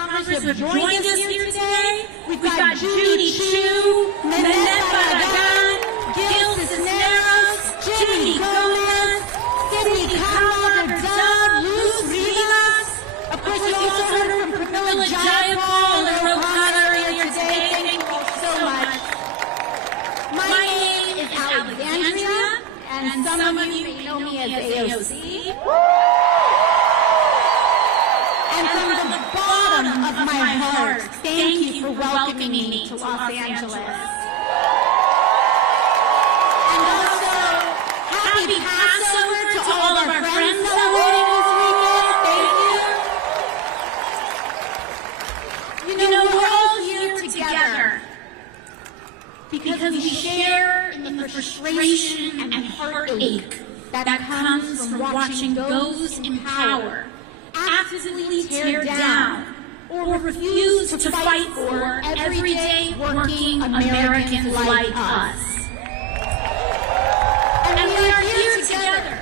Congress who have joined us here today. We've got Judy Chu, Mehmet Badagan, Gil Cisneros, Jimmy Gomez, Cindy Calder-Dove, Luz Rivas. Of course, you also heard from Pramila Jayapal and Rohana earlier today. Thank you so much. My name is Alexandria, and some of you may know me as AOC. And from the bottom of my heart, thank you for welcoming me to Los Angeles. And also, happy Passover to all of our friends celebrating this weekend. Thank you. You know, we're all here together because we share in the frustration and heartache that comes from watching those in power actively tear down or refuse to fight for everyday working Americans like us. And we are here together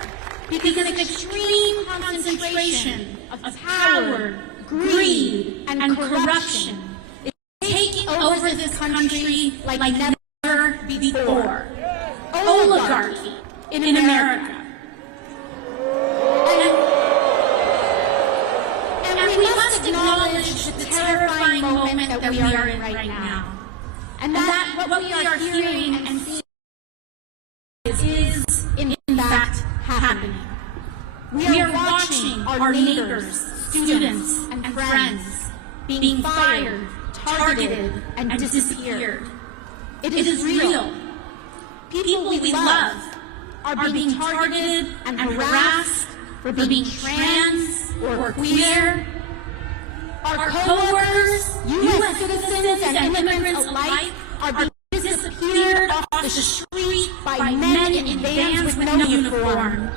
because an extreme concentration of power, greed, and corruption is taking over this country like never before. Oligarchy in America. We must acknowledge the terrifying moment that we are in right now. And that what we are hearing and seeing is in fact happening. We are watching our neighbors, students, and friends being fired, targeted, and disappeared. It is real. People we love are being targeted and harassed for being trans or queer. Our co-workers, U.S. citizens and immigrants alike are being disappeared off the street by men in vans with no uniform.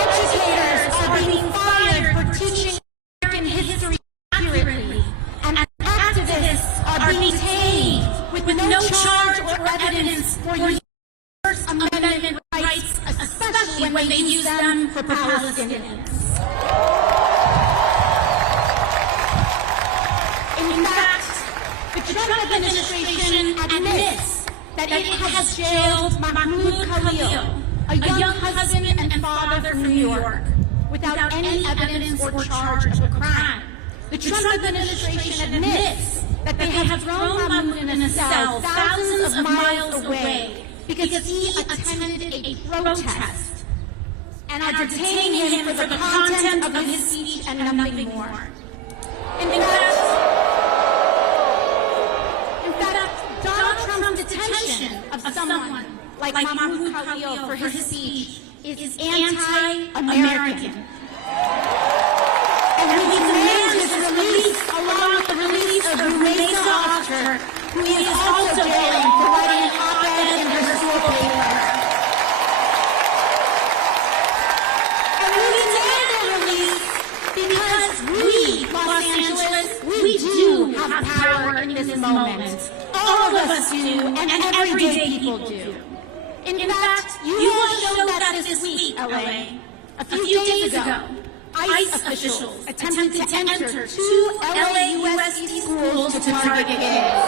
Educators are being fired for teaching American history accurately, and activists are being detained with no charge or evidence for using First Amendment rights, especially when they use them for Palestinians. In fact, the Trump administration admits that it has jailed Mahmoud Khalil, a young husband and father from New York, without any evidence or charge of a crime. The Trump administration admits that they have thrown Mahmoud in a cell thousands of miles away because he attended a protest and are detaining him for the content of his speech and nothing more. In fact, Donald Trump's detention of someone like Mahmoud Khalil for his speech is anti-American. And we demand his release along with the release of Rumeysa Akter, who is also jailing for writing an op-ed in her school paper. And we demand their release because we, Los Angeles, we do have power in this moment. All of us do, and everyday people do. In fact, you will show that this week, LA. A few days ago, ICE officials attempted to enter two LA USC schools to target kids.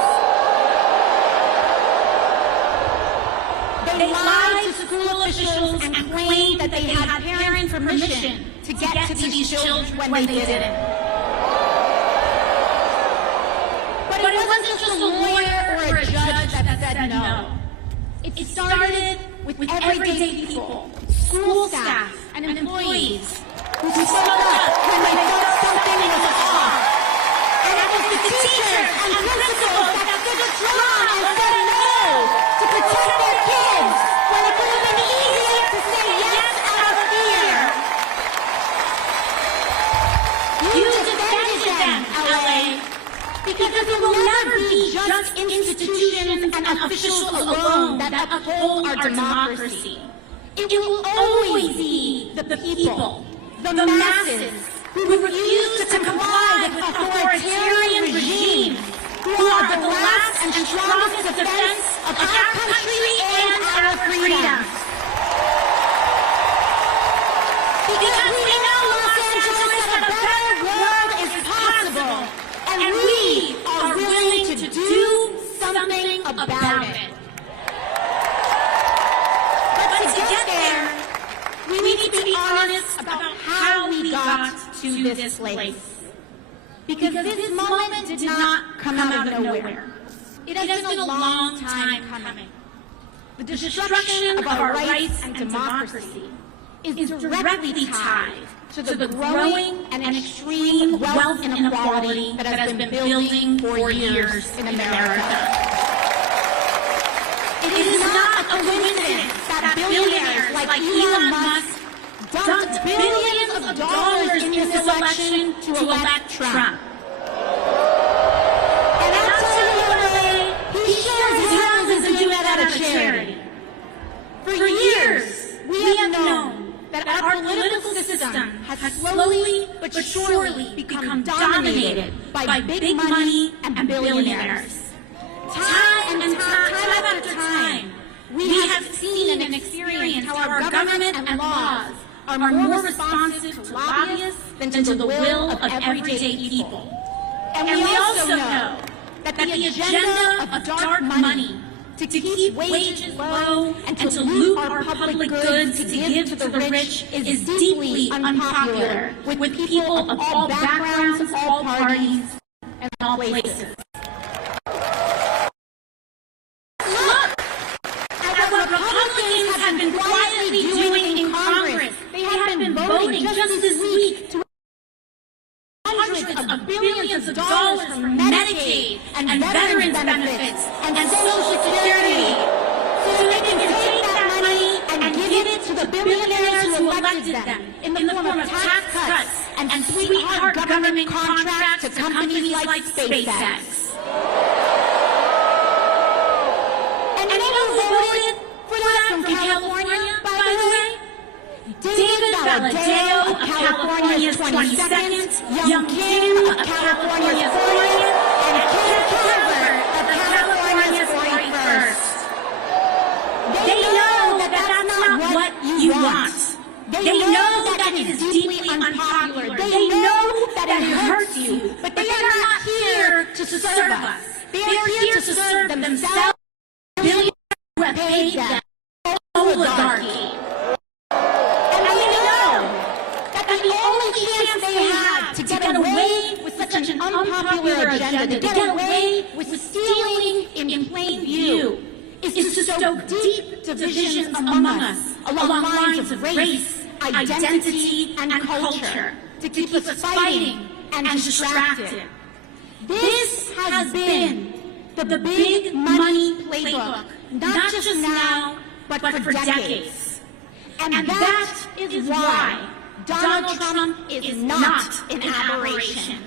They lied to school officials and claimed that they had parent permission to get to these children when they didn't. But it wasn't just a lawyer or a judge that said no. It started with everyday people, school staff, and employees who spoke up when they thought something was off. And it was the teachers and principals that stood strong and said no to protect their kids when it would have been easier to say yes out of fear. You defended them, LA, because it will never be just institutions and officials alone that uphold our democracy. It will always be the people, the masses, who refuse to comply with authoritarian regimes, who are the last and strongest defense of our country and our freedoms. Because we know Los Angeles has a better And we are willing to do something about it. But to get there, we need to be honest about how we got to this place. Because this moment did not come out of nowhere. It has been a long time coming. The destruction of our rights and democracy is directly tied to the growing and extreme wealth inequality that has been building for years in America. It is not a coincidence that billionaires like Elon Musk dumped billions of dollars in this election to elect Trump. And I'll tell you what, he sure as hell doesn't do that out of charity. For years, we have known that our political system has slowly but surely become dominated by big money and billionaires. Time after time, we have seen and experienced how our government and laws are more responsive to lobbyists than to the will of everyday people. And we also know that the agenda of dark money to keep wages low and to loot our public goods to give to the rich is deeply unpopular with people of all backgrounds, all parties, and all places. Look at what Republicans have been quietly doing in Congress. They have been voting just this week to hundreds of billions of dollars for Medicaid and veterans benefits and Social Security, so they can take that money and give it to the billionaires who elected them in the form of tax cuts and sweetheart government contracts to companies like SpaceX. And you know who voted for that from California, by the way? David Valadao of California's 22nd, Young Kim of California's 40th, and Kim Carver of California's 41st. They know that that's not what you want. They know that it is deeply unpopular. They know that it hurts you. But they are not here to serve us. They are here to serve themselves, billionaires who have paid them, oligarchy. To get away with such an unpopular agenda, to get away with stealing in plain view, is to stoke deep divisions among us along lines of race, identity, and culture, to keep us fighting and distracted. This has been the big money playbook, not just now, but for decades. And that is why Donald Trump is not an aberration.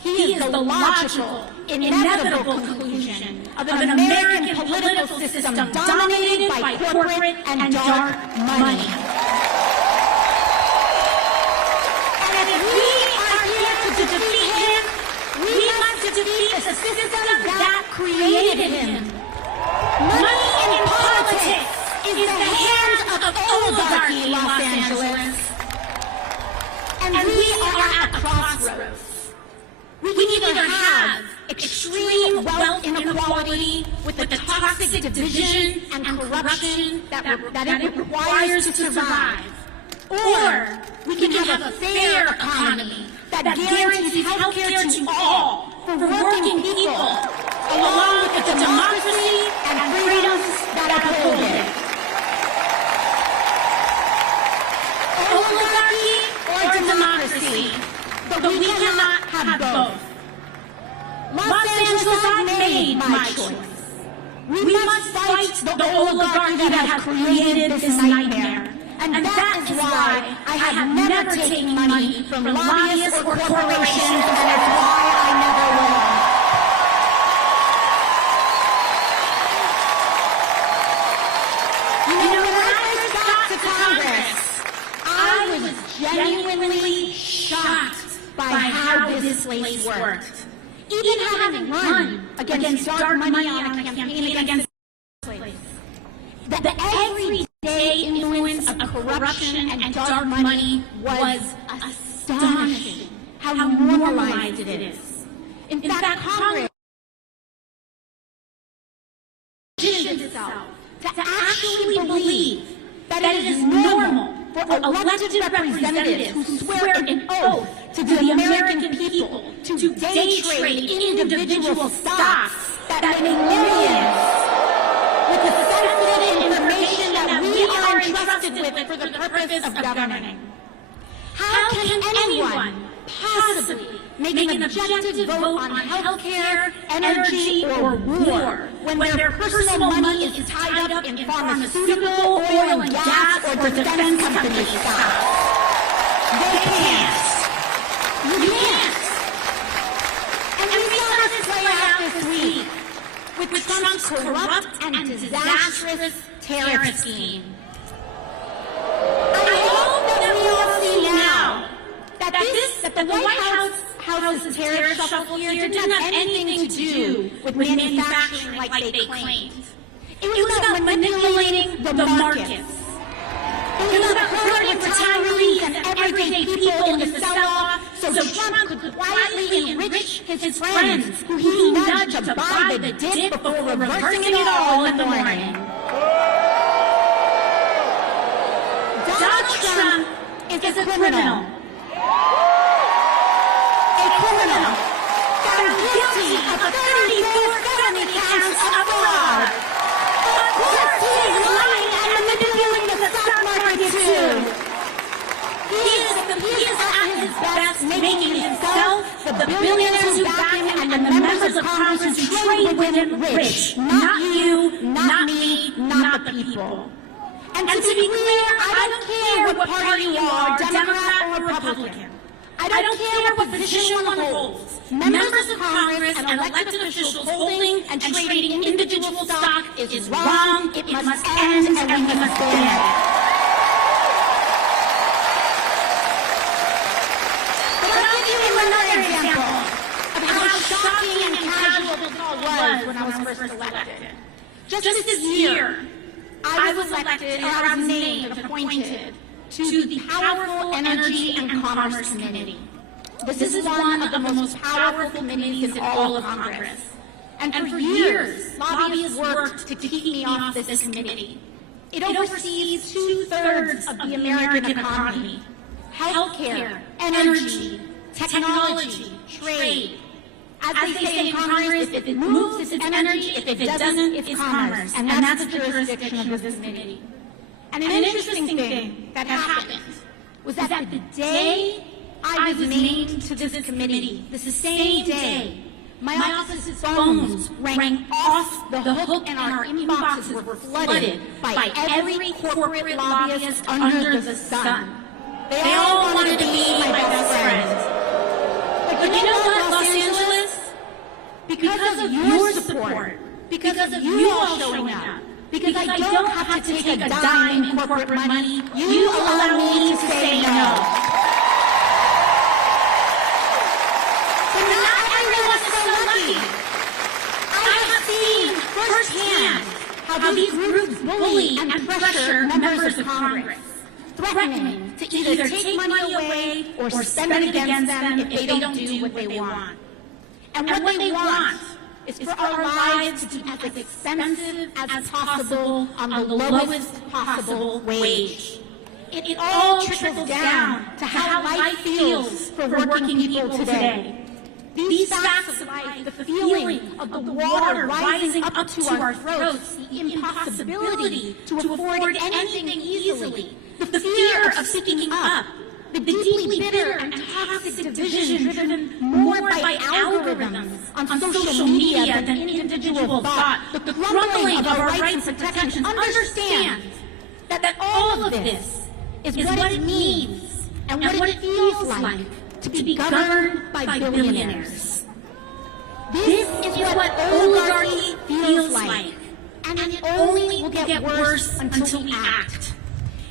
He is the logical, inevitable conclusion of an American political system dominated by corporate and dark money. And if we are here to defeat him, we must defeat the system that created him. Money in politics is the hands of oligarchy, Los Angeles. And we are at a crossroads. We can either have extreme wealth inequality with the toxic division and corruption that it requires to survive, or we can have a fair economy that guarantees health care to all for working people, along with the democracy and freedoms that uphold it. Oligarchy or democracy, but we cannot have both. Los Angeles, I've made my choice. We must fight the oligarchy that has created this nightmare. And that is why I have never taken money from lobbyists or corporations, and that's why I never will. You know, when I first got to Congress, I was genuinely shocked by how this place worked. Even having run against dark money on a campaign against this place, the everyday influence of corruption and dark money was astonishing. How normalized it is. In fact, Congress positioned itself to actually believe that it is normal for elected representatives who swear an oath to the American people to day trade individual stocks that make millions with the sensitive information that we are entrusted with for the purpose of governing. How can anyone possibly make an objective vote on health care, energy, or war when their personal money is tied up in pharmaceutical, oil and gas, or defense company stocks? They can't. You can't. And we saw this play out this week with Trump's corrupt and disastrous tariff scheme. I hope that we all see now that the White House's tariff shuffle here didn't have anything to do with manufacturing like they claimed. It was about manipulating the markets. It was about hurting retirees and everyday people in the sell-off so Trump could quietly enrich his friends who he nudged to buy the dip before reversing it all in the morning. Donald Trump is a criminal. A criminal found guilty of 34 felony counts of fraud. Of course he is lying and manipulating the stock market too. He is at his best making himself, the billionaires who back him, and the members of Congress who trade with him rich. Not you, not me, not the people. And to be clear, I don't care what party you are, Democrat or Republican. I don't care what position one holds. Members of Congress and elected officials holding and trading individual stock is wrong, it must end, and we must ban it. But I'll give you another example of how shocking and casual this all was when I was first elected. Just this year, I was elected, or I was named and appointed to the powerful Energy and Commerce Committee. This is one of the most powerful committees in all of Congress. And for years, lobbyists worked to keep me off this committee. It oversees 2/3 of the American economy: healthcare, energy, technology, trade. As they say in Congress, if it moves, it's energy. If it doesn't, it's commerce. And that's the jurisdiction of this committee. And an interesting thing that happened was that the day I was named to this committee, the same day, my office's phones rang off the hook and our inboxes were flooded by every corporate lobbyist under the sun. They all wanted to be my best friend. But you know what, Los Angeles? Because of your support, because of you all showing up, because I don't have to take a dime in corporate money, you allow me to say no. But not everyone is so lucky. I have seen firsthand how these groups bully and pressure members of Congress, threatening to either take money away or spend it against them if they don't do what they want. And what they want is for our lives to be as expensive as possible on the lowest possible wage. It all trickles down to how life feels for working people today. These facts of life, the feeling of the water rising up to our throats, the impossibility to afford anything easily, the fear of speaking up, the deeply bitter and toxic division driven more by algorithms on social media than individual thought, the crumbling of our rights and protections. Understand that all of this is what it means and what it feels like to be governed by billionaires. This is what oligarchy feels like, and it only will get worse until we act.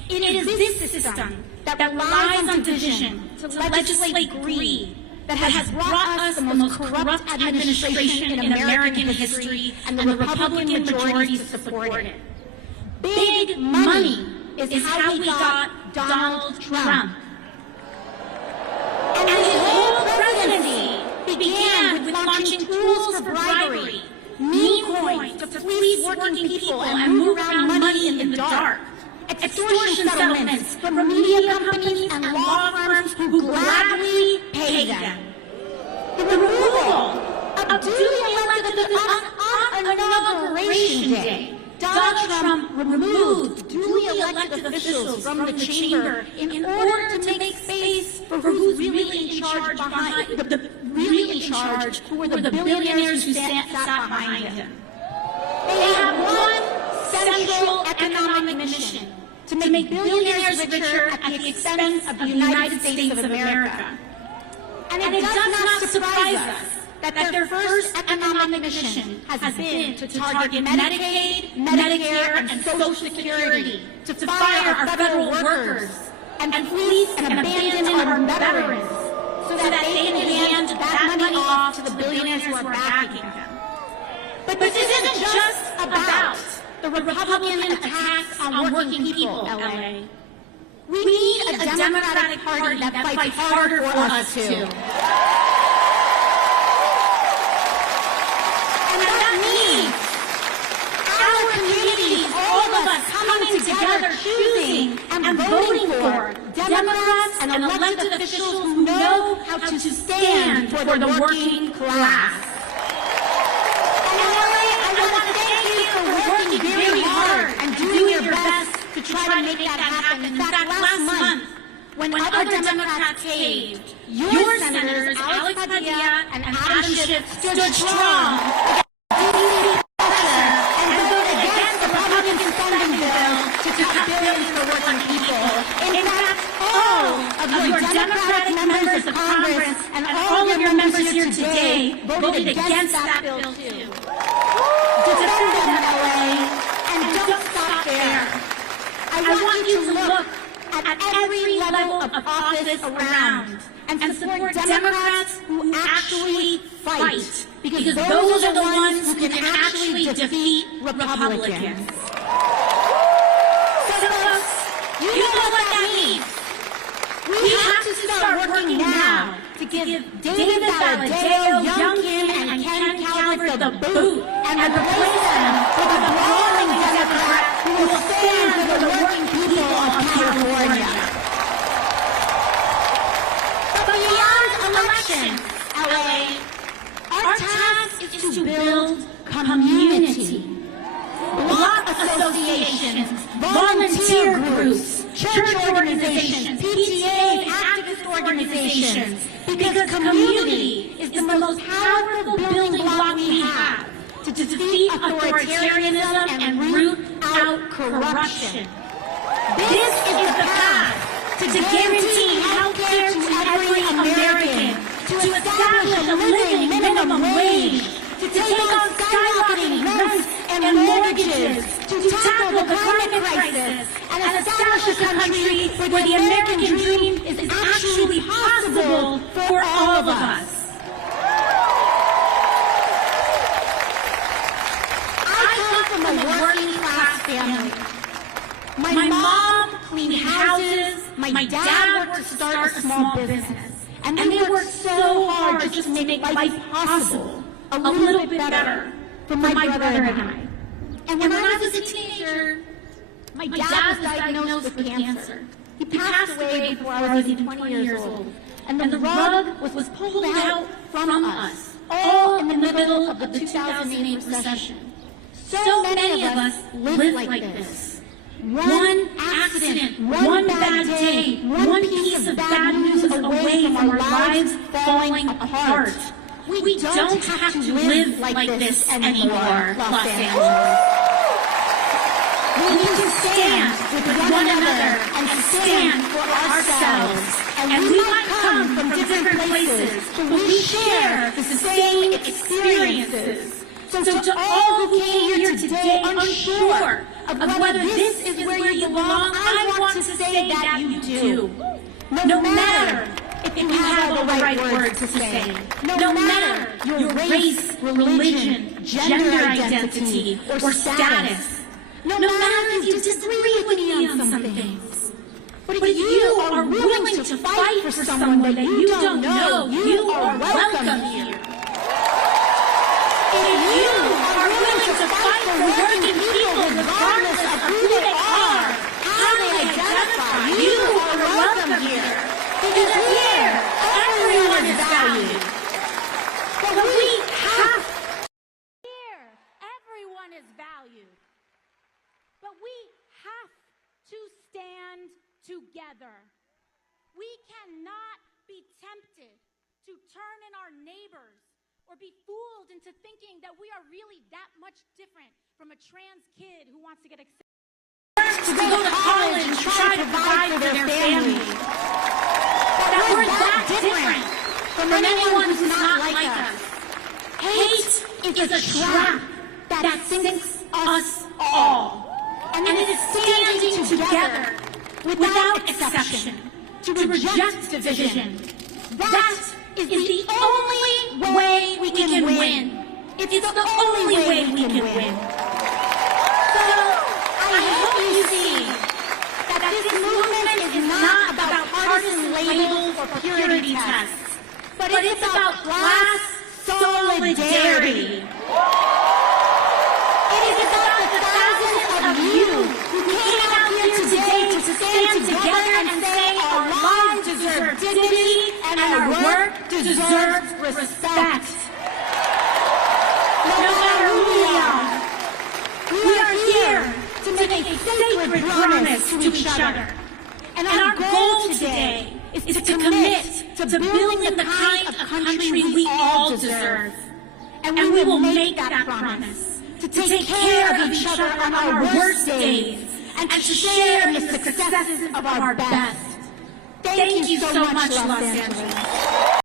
It is this system that relies on division to legislate greed that has brought us the most corrupt administration in American history and the Republican majority to support it. Big money is how we got Donald Trump. And his whole presidency began with launching tools for bribery, meme coins to fleece working people and move around money in the dark, extortion settlements from media companies and law firms who gladly pay them. The removal of duly elected on Inauguration Day, Donald Trump removed duly elected officials from the chamber in order to make space for who's really in charge behind who were the billionaires who sat behind him. They have one central economic mission: to make billionaires richer at the expense of the United States of America. And it does not surprise us that their first economic mission has been to target Medicaid, Medicare, and Social Security, to fire our federal workers, and fleece and abandon our veterans, so that they can hand that money off to the billionaires who are backing them. But this isn't just about the Republican attacks on working people, LA. We need a Democratic Party that fights harder for us too. And that means our communities, all of us coming together, choosing and voting for Democrats and elected officials who know how to stand for the working class. And LA, I want to thank you for working very hard and doing your best to try to make that happen. In fact, last month, when other Democrats caved, your senators, Alexandria and Adam Schiff, stood strong against pressure and voted against the Republican spending bill to cut billions for working people. In fact, all of your Democratic members of Congress and all of your members here today voted against that bill too. Defend them, LA, and don't stop there. I want you to look at every level of office around and support Democrats who actually fight, because those are the ones who can actually defeat Republicans. So folks, you know what that means. We have to start working now to give David Valadao, Young Kim, and Ken Calvert the boot and replace them with a brawling Democrat who will stand for the working people of California. But beyond elections, LA, our task is to build community. Block associations, volunteer groups, church organizations, PTAs, activist organizations, because community is the most powerful building block we have to defeat authoritarianism and root out corruption. This is the path to guarantee health care to every American, to establish a living minimum wage, to take on skyrocketing rents and mortgages, to tackle the climate crisis, and establish a country where the American dream is actually possible for all of us. I come from a working class family. My mom cleaned houses, my dad worked to start a small business, and they worked so hard just to make life possible, a little bit better for my brother and I. And when I was a teenager, my dad was diagnosed with cancer. He passed away before I was even 20 years old. And the rug was pulled out from us, all in the middle of the 2008 recession. So many of us live like this. One accident, one bad day, one piece of bad news away from our lives falling apart. We don't have to live like this anymore, Los Angeles. We need to stand with one another and stand for ourselves. And we might come from different places, but we share the same experiences. So to all who came here today unsure of whether this is where you belong, I want to say that you do. No matter if you have the right words to say, no matter your race, religion, gender identity, or status, no matter if you disagree with me on some things, But if you are willing to fight for someone that you don't know, you are welcome here. If you are willing to fight for working people regardless of who they are, how they identify, you are welcome here. Because here, everyone is valued. But we have here, everyone is valued. But we have to stand together. We cannot be tempted to turn in our neighbors or be fooled into thinking that we are really that much different from a trans kid who wants to get accepted to go to college and try to provide for their family. That we're that different from anyone who's not like us. Hate is a trap that sinks us all. And it is standing together without exception to reject division. That is the only way we can win. It's the only way we can win. So I hope you see that this movement is not about partisan labels or purity tests, but it's about class solidarity. It is about the thousands of you who came out here today to stand together and say our lives deserve dignity and our work deserves respect. No matter who we are here to make a sacred promise to each other. And our goal today is to commit to building the kind of country we all deserve. And we will make that promise. To take care of each other on our worst days, and to share in the successes of our best. Thank you so much, Los Angeles.